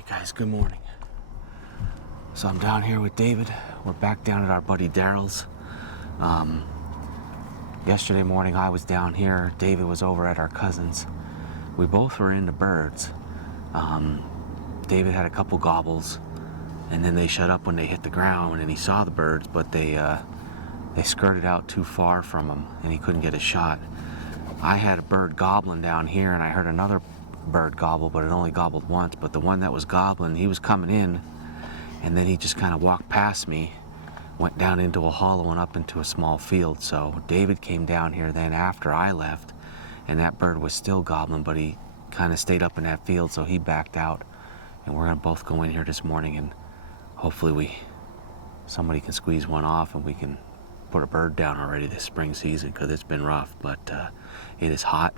Alright guys, good morning. So I'm down here with David. We're back down at our buddy Daryl's. Yesterday morning I was down here, David was over at our cousin's. We both were into birds. David had a couple gobbles, and then they shut up when they hit the ground, and he saw the birds, but they skirted out too far from him, and he couldn't get a shot. I had a bird gobbling down here, and I heard another bird gobble, but it only gobbled once. But the one that was gobbling, he was coming in, and then he just kind of walked past me, went down into a hollow and up into a small field. So David came down here then after I left, and that bird was still gobbling, but he kind of stayed up in that field, so he backed out. And we're gonna both go in here this morning, and hopefully somebody can squeeze one off and we can put a bird down already this spring season, because it's been rough. But it is hot,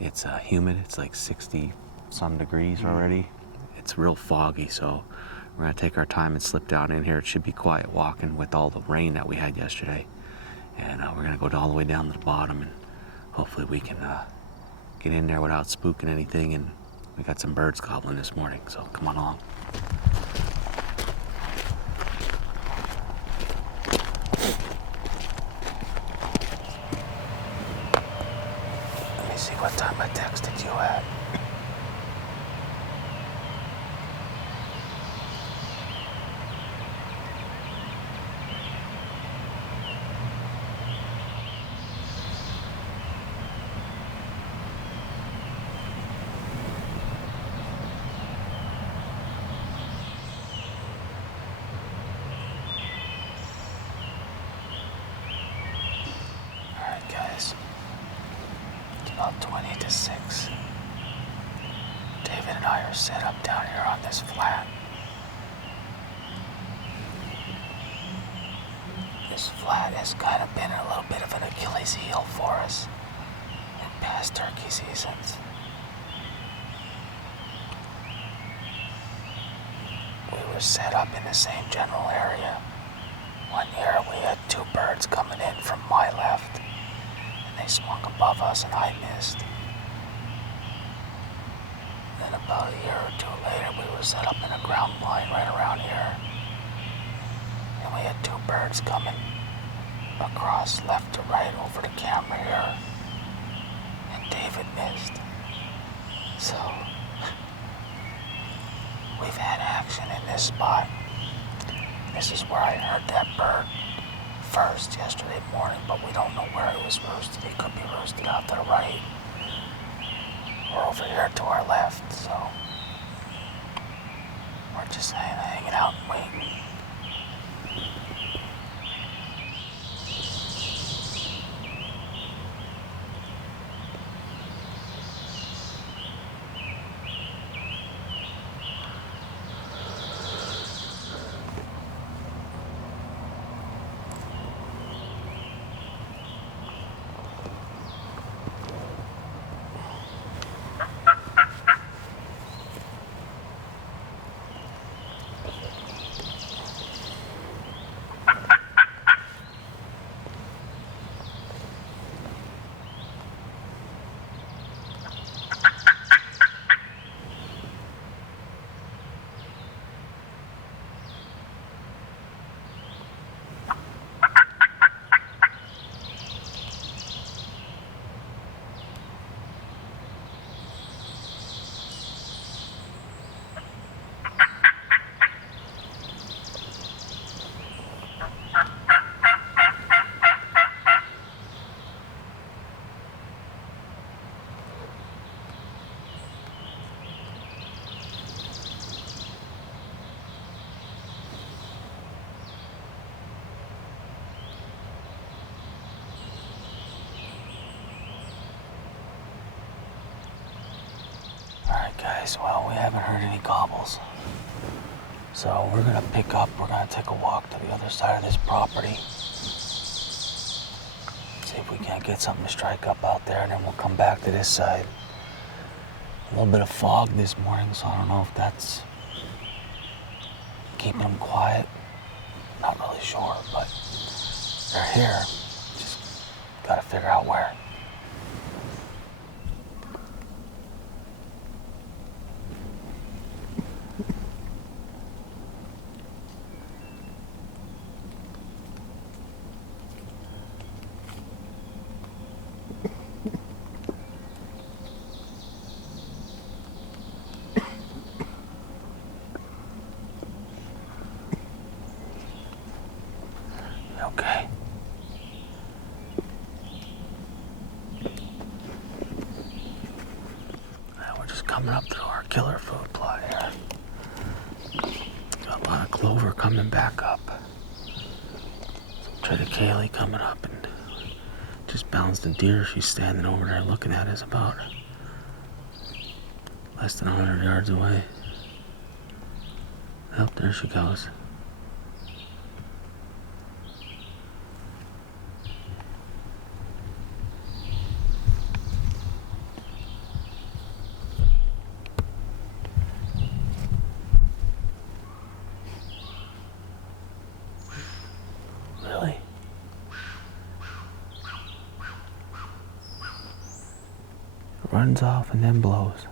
it's humid, it's like 60 some degrees already. It's real foggy, so we're gonna take our time and slip down in here. It should be quiet walking with all the rain that we had yesterday, and we're gonna go all the way down to the bottom, and hopefully we can get in there without spooking anything. And we got some birds gobbling this morning, so come on along. Let me see what time I texted you at. Guys, it's about 20 to 6. David and I are set up down here on this flat. This flat has kind of been a little bit of an Achilles heel for us in past turkey seasons. We were set up in the same general area. One year we had two birds coming in from my left. They swung above us and I missed. Then about a year or two later, we were set up in a ground line right around here. And we had two birds coming across left to right over the camera here. And David missed. So, we've had action in this spot. This is where I heard that bird first yesterday morning, but we don't know where it was roosted. It could be roosted out to the right or over here to our left, so we're just hanging out and waiting. Guys, well, we haven't heard any gobbles. So we're gonna pick up, we're gonna take a walk to the other side of this property. See if we can't get something to strike up out there, and then we'll come back to this side. A little bit of fog this morning, so I don't know if that's keeping them quiet. Not really sure, but they're here. Just gotta figure out where. killer food plot here. Got a lot of clover coming back up. Triticale coming up, and just bounced the deer she's standing over there looking at is about less than 100 yards away. Oh, there she goes. Really? Runs off and then blows.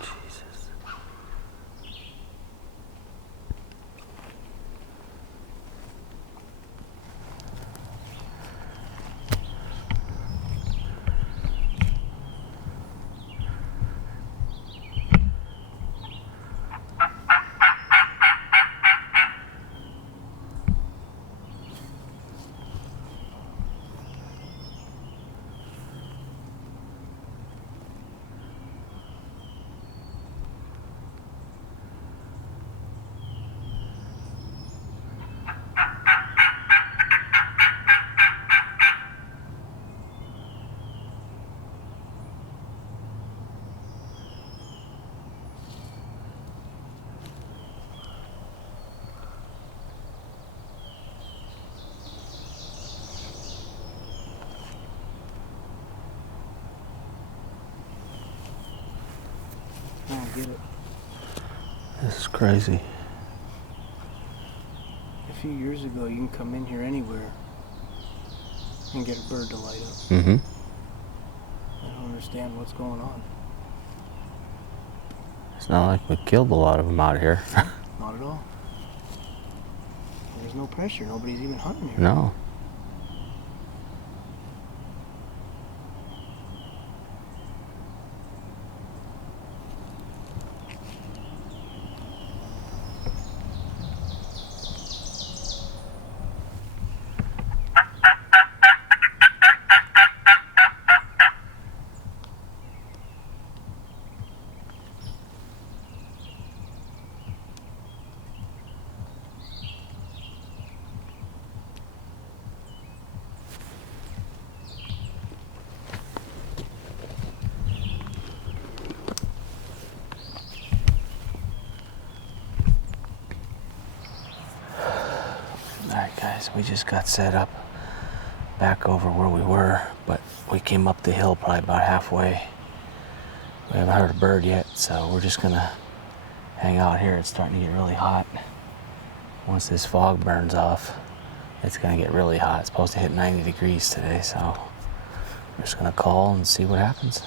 Jesus. I don't get it. This is crazy. A few years ago, you can come in here anywhere and get a bird to light up. Mm-hmm. I don't understand what's going on. It's not like we killed a lot of them out here. Not at all. There's no pressure. Nobody's even hunting here. No. Alright guys, we just got set up back over where we were, but we came up the hill probably about halfway. We haven't heard a bird yet, so we're just gonna hang out here. It's starting to get really hot. Once this fog burns off, it's gonna get really hot. It's supposed to hit 90 degrees today, so we're just gonna call and see what happens.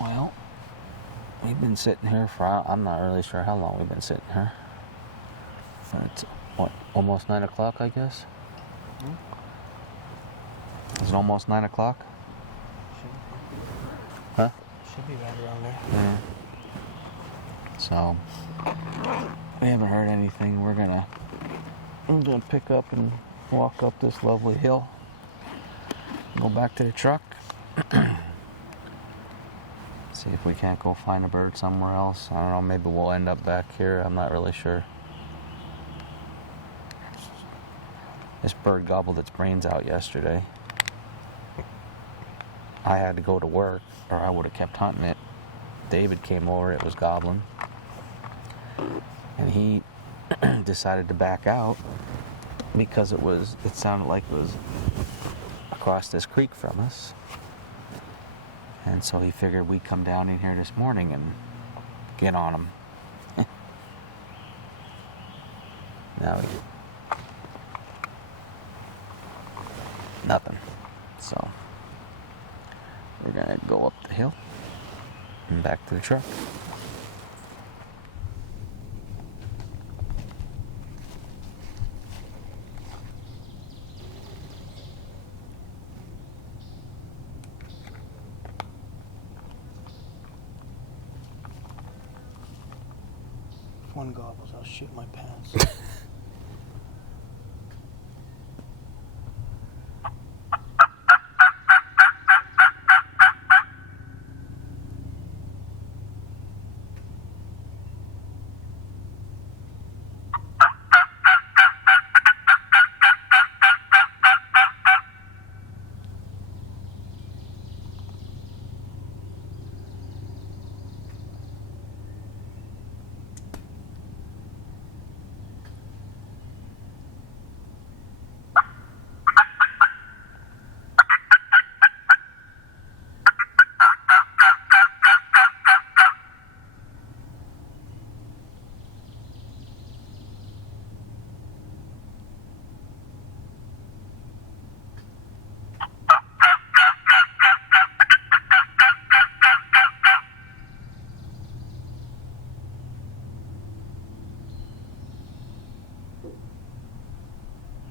Well, we've been sitting here for, I'm not really sure how long we've been sitting here. It's, what, almost 9 o'clock, I guess? Is it almost 9 o'clock? Huh? Should be right around there. Yeah. So, we haven't heard anything. We're gonna pick up and walk up this lovely hill. Go back to the truck. See if we can't go find a bird somewhere else. I don't know, maybe we'll end up back here. I'm not really sure. This bird gobbled its brains out yesterday. I had to go to work, or I would have kept hunting it. David came over, it was gobbling. And he decided to back out because it sounded like it was across this creek from us. And so he figured we'd come down in here this morning and get on them. Now nothing. So we're gonna go up the hill and back to the truck. If one gobbles, I'll shit my pants.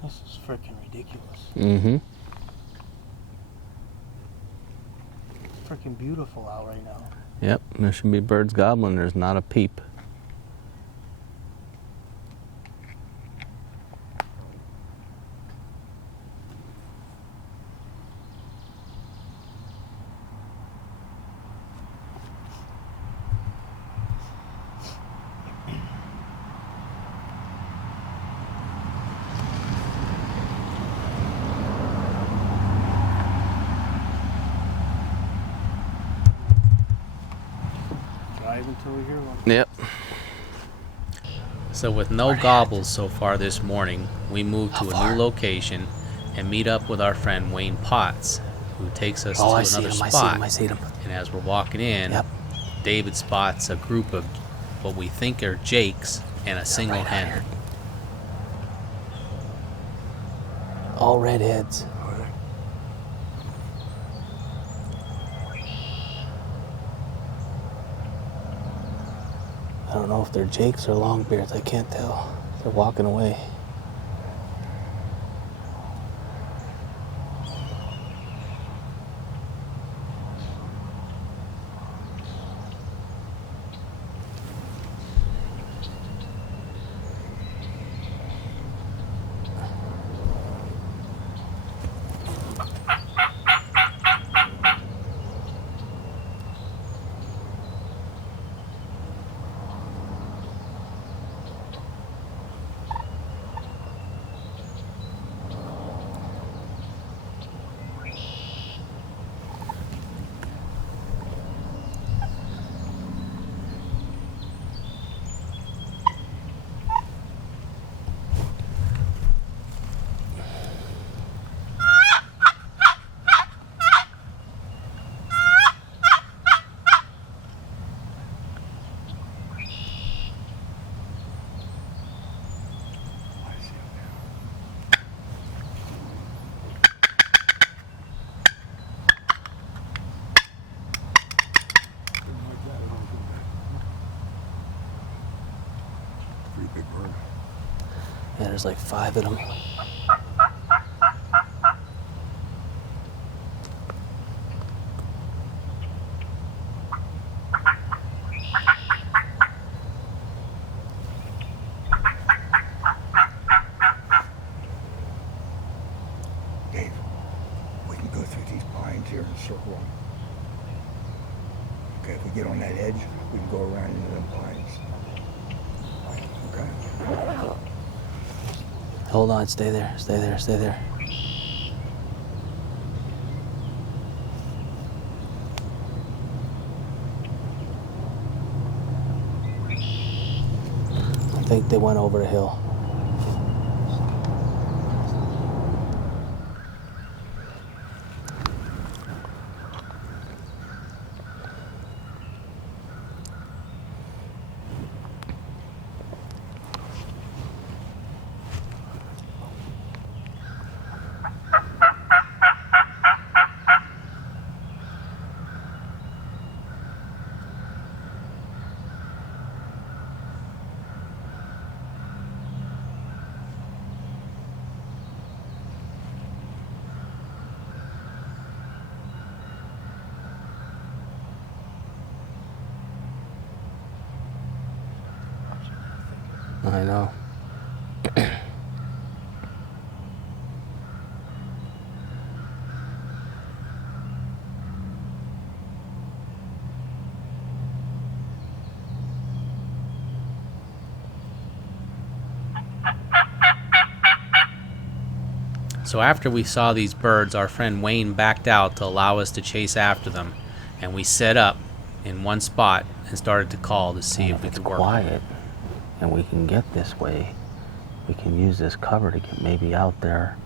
This is freaking ridiculous. Mm-hmm. It's freaking beautiful out right now. Yep, there should be birds gobbling. There's not a peep. Drive until we hear one. Yep. So with no gobbles so far this morning, we moved to a new location and meet up with our friend Wayne Potts, who takes us to another spot. I see him. And as we're walking in, Yep. David spots a group of what we think are jakes and a single hen. All redheads. I don't know if they're jakes or longbeards. I can't tell. They're walking away. Big bird. Yeah, there's like 5 of them. Dave, we can go through these pines here and circle them. Okay, if we get on that edge, we can go around into them pines. Okay? Hold on, stay there, stay there, stay there. I think they went over the hill. I know. So after we saw these birds, our friend Wayne backed out to allow us to chase after them, and we set up in one spot and started to call to see And if we it's could work. quiet and we can get this way, we can use this cover to get maybe out there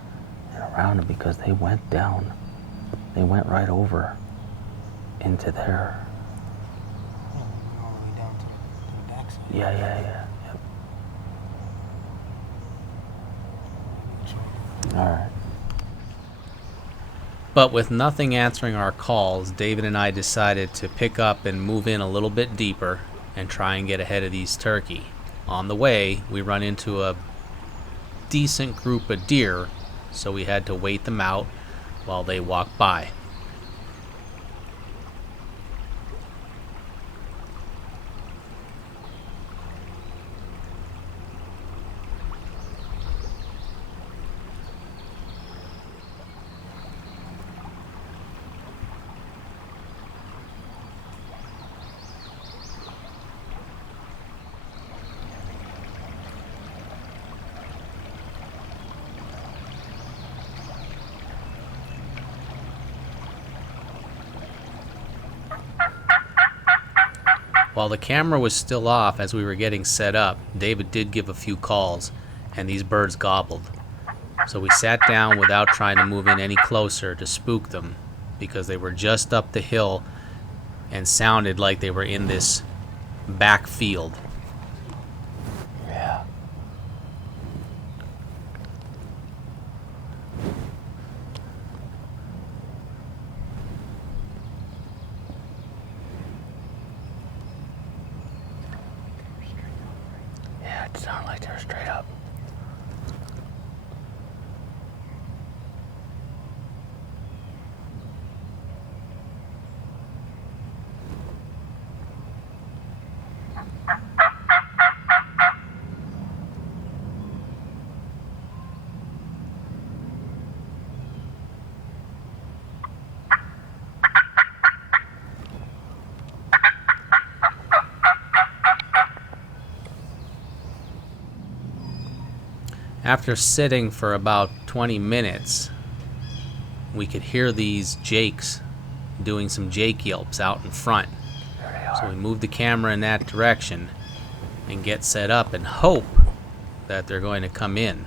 and around them, because they went down. They went right over into there. Oh, we went all the way down to the backside. Yeah. Yep. All right. But with nothing answering our calls, David and I decided to pick up and move in a little bit deeper and try and get ahead of these turkey. On the way, we run into a decent group of deer, so we had to wait them out while they walked by. While the camera was still off as we were getting set up, David did give a few calls, and these birds gobbled. So we sat down without trying to move in any closer to spook them, because they were just up the hill and sounded like they were in this back field. Yeah. Yeah, it sounded like they were straight up. After sitting for about 20 minutes, we could hear these jakes doing some jake yelps out in front. There they are. So we move the camera in that direction and get set up and hope that they're going to come in.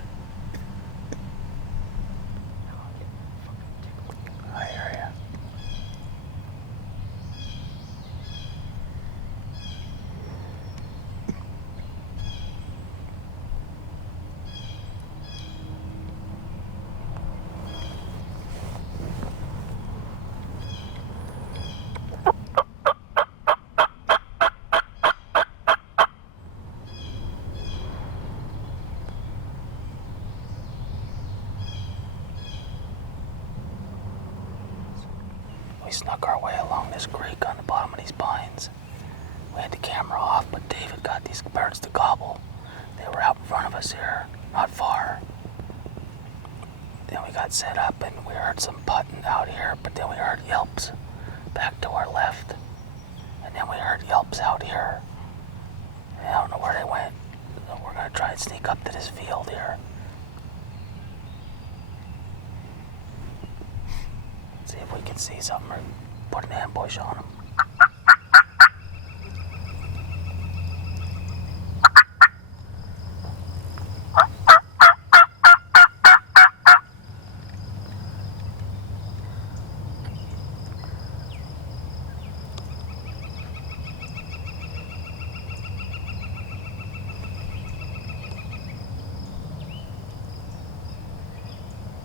I hear ya. We snuck our way along this creek on the bottom of these pines. We had the camera off, but David got these birds to gobble. They were out in front of us here, not far. Then we got set up and we heard some putting out here, but then we heard yelps back to our left. And then we heard yelps out here. And I don't know where they went. So we're gonna try and sneak up to this field here. See if we can see something or put an ambush on them.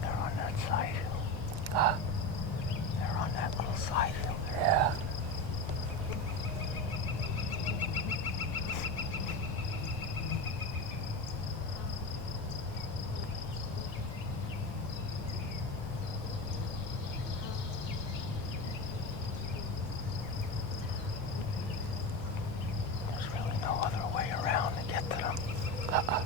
They're on that side hill. Huh? They're on that little side hill there. Yeah. Yeah.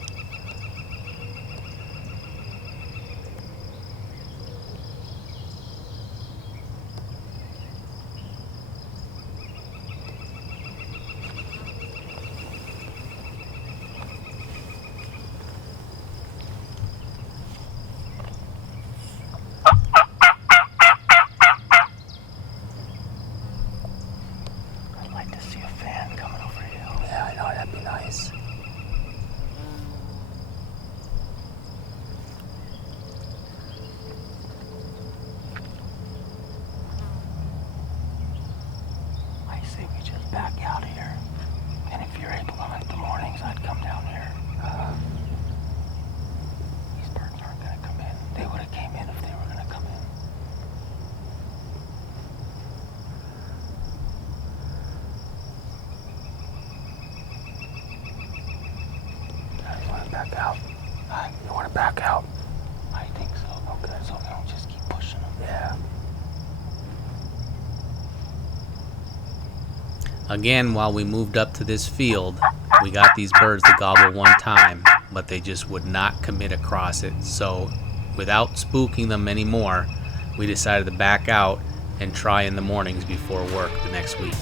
I'd like to see a fan coming over here. Yeah, I know, that'd be nice. I say we just back out of here. And if you're able to hunt the mornings, I'd come down here. These birds aren't gonna come in. They would have came in if they were gonna come in. You want to back out? You want to back out? I think so. Okay. So we don't just keep pushing them. Yeah. Again, while we moved up to this field, we got these birds to gobble one time, but they just would not commit across it. So without spooking them anymore, we decided to back out and try in the mornings before work the next week.